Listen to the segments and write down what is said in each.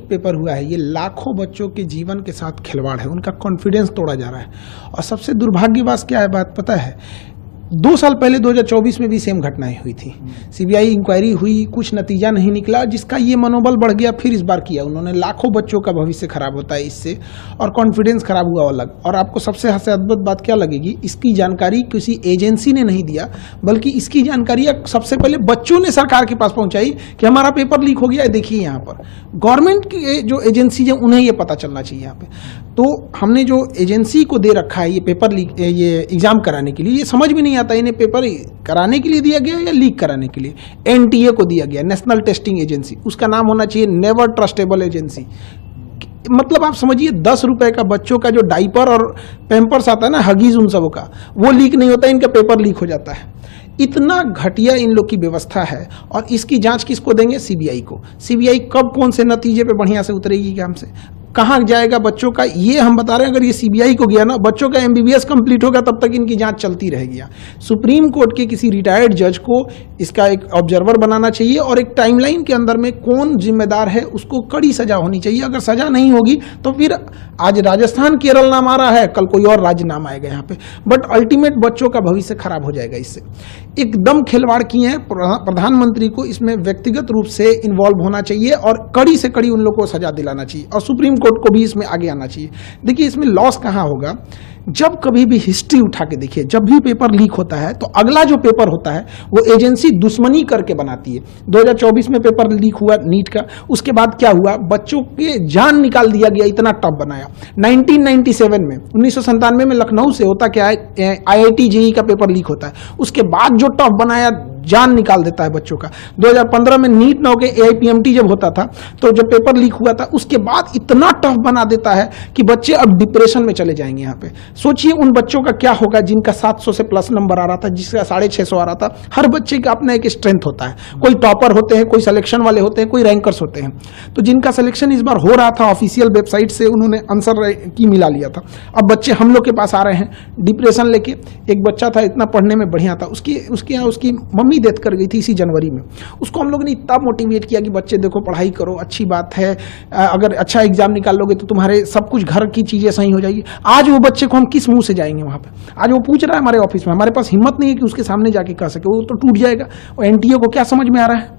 Leak paper हुआ है, ये लाखों बच्चों के जीवन के साथ खिलवाड़ है, उनका कॉन्फिडेंस तोड़ा जा रहा है। और सबसे दुर्भाग्यवश क्या है बात पता है, 2 साल पहले 2024 में भी सेम घटनाएं हुई थी। सीबीआई इंक्वायरी हुई, कुछ नतीजा नहीं निकला, जिसका ये मनोबल बढ़ गया। फिर इस बार किया उन्होंने। लाखों बच्चों का भविष्य खराब होता है इससे, और कॉन्फिडेंस खराब हुआ अलग। और आपको सबसे अद्भुत बात क्या लगेगी, इसकी जानकारी किसी एजेंसी ने नहीं दिया, बल्कि इसकी जानकारी सबसे पहले बच्चों ने सरकार के पास पहुंचाई कि हमारा पेपर लीक हो गया है, देखिए यहाँ पर। गवर्नमेंट की जो एजेंसी है उन्हें ये पता चलना चाहिए यहाँ पे। तो हमने जो एजेंसी को दे रखा है ये पेपर लीक, ये एग्जाम कराने के लिए, ये समझ में नहीं आता इन्हें पेपर कराने के लिए दिया गया या लीक कराने के लिए। एनटीए को दिया गया, नेशनल टेस्टिंग एजेंसी, उसका नाम होना चाहिए नेवर ट्रस्टेबल एजेंसी। मतलब आप समझिए 10 रुपए का बच्चों का जो डाइपर और पैम्पर्स आता है ना, हगीज उन सबों का, वो लीक नहीं होता, इनका पेपर लीक हो जाता है। इतना घटिया इन लोग की व्यवस्था है। और इसकी जांच किसको देंगे? सीबीआई को। सीबीआई कब कौन से नतीजे पे बढ़िया से उतरेगी काम से, कहाँ जाएगा बच्चों का, ये हम बता रहे हैं। अगर ये सीबीआई को गया ना, बच्चों का एमबीबीएस कंप्लीट होगा, तब तक इनकी जांच चलती रहेगी। सुप्रीम कोर्ट के किसी रिटायर्ड जज को इसका एक ऑब्जर्वर बनाना चाहिए, और एक टाइमलाइन के अंदर में कौन जिम्मेदार है उसको कड़ी सजा होनी चाहिए। अगर सजा नहीं होगी तो फिर आज राजस्थान केरल नाम आ रहा है, कल कोई और राज्य नाम आएगा यहाँ पे, बट अल्टीमेट बच्चों का भविष्य खराब हो जाएगा इससे। एकदम खिलवाड़ किए हैं। प्रधानमंत्री को इसमें व्यक्तिगत रूप से इन्वॉल्व होना चाहिए, और कड़ी से कड़ी उन लोग को सजा दिलाना चाहिए, और सुप्रीम कोर्ट को भी इसमें आगे आना चाहिए। देखिए इसमें लॉस कहाँ होगा, जब कभी भी हिस्ट्री उठा के देखिए, जब भी पेपर लीक होता है तो अगला जो पेपर होता है वो एजेंसी दुश्मनी करके बनाती है। 2024 में पेपर लीक हुआ नीट का, उसके बाद क्या हुआ, बच्चों के जान निकाल दिया गया, इतना टफ बनाया। 1997 में 1997 में लखनऊ से होता क्या है, IIT JEE का पेपर लीक होता है, उसके बाद जो टफ बनाया, जान निकाल देता है बच्चों का। 2015 में नीट ना होके AIPMT जब होता था, तो जब पेपर लीक हुआ था, उसके बाद इतना टफ बना देता है कि बच्चे अब डिप्रेशन में चले जाएंगे। यहाँ पे सोचिए उन बच्चों का क्या होगा जिनका 700 से प्लस नंबर आ रहा था, जिसका 650 आ रहा था। हर बच्चे का अपना एक स्ट्रेंथ होता है, कोई टॉपर होते हैं, कोई सिलेक्शन वाले होते हैं, कोई रैंकर्स होते हैं। तो जिनका सिलेक्शन इस बार हो रहा था, ऑफिशियल वेबसाइट से उन्होंने आंसर की मिला लिया था। अब बच्चे हम लोग के पास आ रहे हैं डिप्रेशन लेके। एक बच्चा था, इतना पढ़ने में बढ़िया था, उसकी मम्मी डेथ कर गई थी इसी जनवरी में। उसको हम लोगों ने इतना मोटिवेट किया कि बच्चे देखो पढ़ाई करो, अच्छी बात है, अगर अच्छा एग्जाम निकाल लोगे तो तुम्हारे सब कुछ घर की चीजें सही हो जाएगी। आज वो बच्चे को हम किस मुंह से जाएंगे वहां पे? आज वो पूछ रहा है हमारे ऑफिस में, हमारे पास हिम्मत नहीं है कि उसके सामने जाके कह सके, वो तो टूट जाएगा। और एनटीए को क्या समझ में आ रहा है?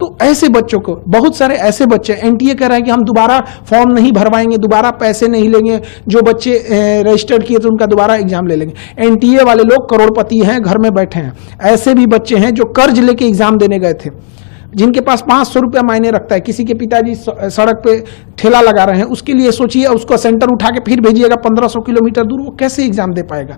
तो ऐसे बच्चों को, बहुत सारे ऐसे बच्चे, एनटीए कह रहा है कि हम दोबारा फॉर्म नहीं भरवाएंगे, दोबारा पैसे नहीं लेंगे, जो बच्चे रजिस्टर्ड किए थे उनका दोबारा एग्जाम ले लेंगे। एनटीए वाले लोग करोड़पति हैं, घर में बैठे हैं। ऐसे भी बच्चे हैं जो कर्ज लेके एग्जाम देने गए थे, जिनके पास 500 रुपया मायने रखता है। किसी के पिताजी सड़क पे ठेला लगा रहे हैं, उसके लिए सोचिए, उसको सेंटर उठा के फिर भेजिएगा 1500 किलोमीटर दूर, वो कैसे एग्जाम दे पाएगा?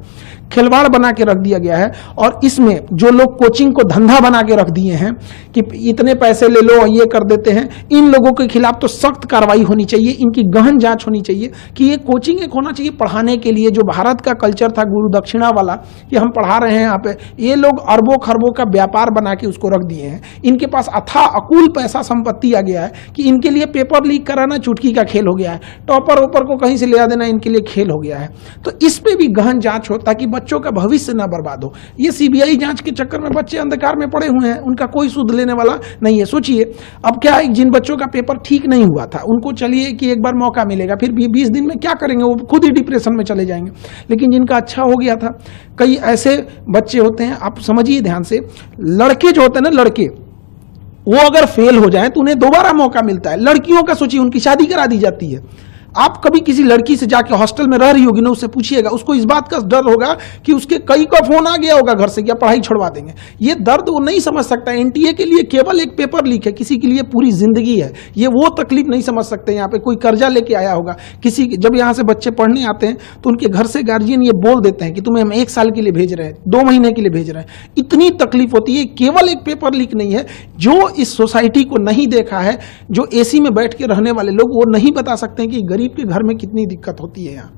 खिलवाड़ बना के रख दिया गया है। और इसमें जो लोग कोचिंग को धंधा बना के रख दिए हैं कि इतने पैसे ले लो, ये कर देते हैं, इन लोगों के खिलाफ तो सख्त कार्रवाई होनी चाहिए। इनकी गहन जांच होनी चाहिए कि ये कोचिंग एक होना चाहिए पढ़ाने के लिए, जो भारत का कल्चर था गुरु दक्षिणा वाला, कि हम पढ़ा रहे हैं यहाँ पे, ये लोग अरबों खरबों का व्यापार बना के उसको रख दिए हैं। इनके पास अथाह अकूल पैसा संपत्ति आ गया है कि इनके लिए पेपर लीक कराना चुटकी का खेल हो गया है। टॉपर ओपर को कहीं से ले आ देना इनके लिए खेल हो गया है। तो इस पे भी गहन जांच हो ताकि बच्चों का भविष्य ना बर्बाद हो। ये सीबीआई जांच के चक्कर में बच्चे अंधकार में पड़े हुए हैं, उनका कोई सुध लेने वाला नहीं है। सोचिए अब क्या है, जिन बच्चों का पेपर ठीक नहीं हुआ था उनको चलिए कि एक बार मौका मिलेगा, फिर 20 दिन में क्या करेंगे, वो खुद ही डिप्रेशन में चले जाएंगे। लेकिन जिनका अच्छा हो गया था, कई ऐसे बच्चे होते हैं, आप समझिए ध्यान से, लड़के जो होते हैं ना, लड़के वो अगर फेल हो जाए तो उन्हें दोबारा मौका मिलता है। लड़कियों का सोचिए, उनकी शादी करा दी जाती है। आप कभी किसी लड़की से जाके हॉस्टल में रह रही होगी ना, उससे पूछिएगा, उसको इस बात का डर होगा कि उसके कई का फोन आ गया होगा घर से, क्या पढ़ाई छोड़वा देंगे। ये दर्द वो नहीं समझ सकता। एनटीए के लिए केवल एक पेपर लीक है, किसी के लिए पूरी जिंदगी है। ये वो तकलीफ नहीं समझ सकते। यहाँ पे कोई कर्जा लेके आया होगा, किसी जब यहाँ से बच्चे पढ़ने आते हैं तो उनके घर से गार्जियन ये बोल देते हैं कि तुम्हें हम 1 साल के लिए भेज रहे हैं, 2 महीने के लिए भेज रहे हैं। इतनी तकलीफ होती है। केवल एक पेपर लीक नहीं है। जो इस सोसाइटी को नहीं देखा है, जो एसी में बैठ के रहने वाले लोग, वो नहीं बता सकते हैं कि गरीब के घर में कितनी दिक्कत होती है यहाँ।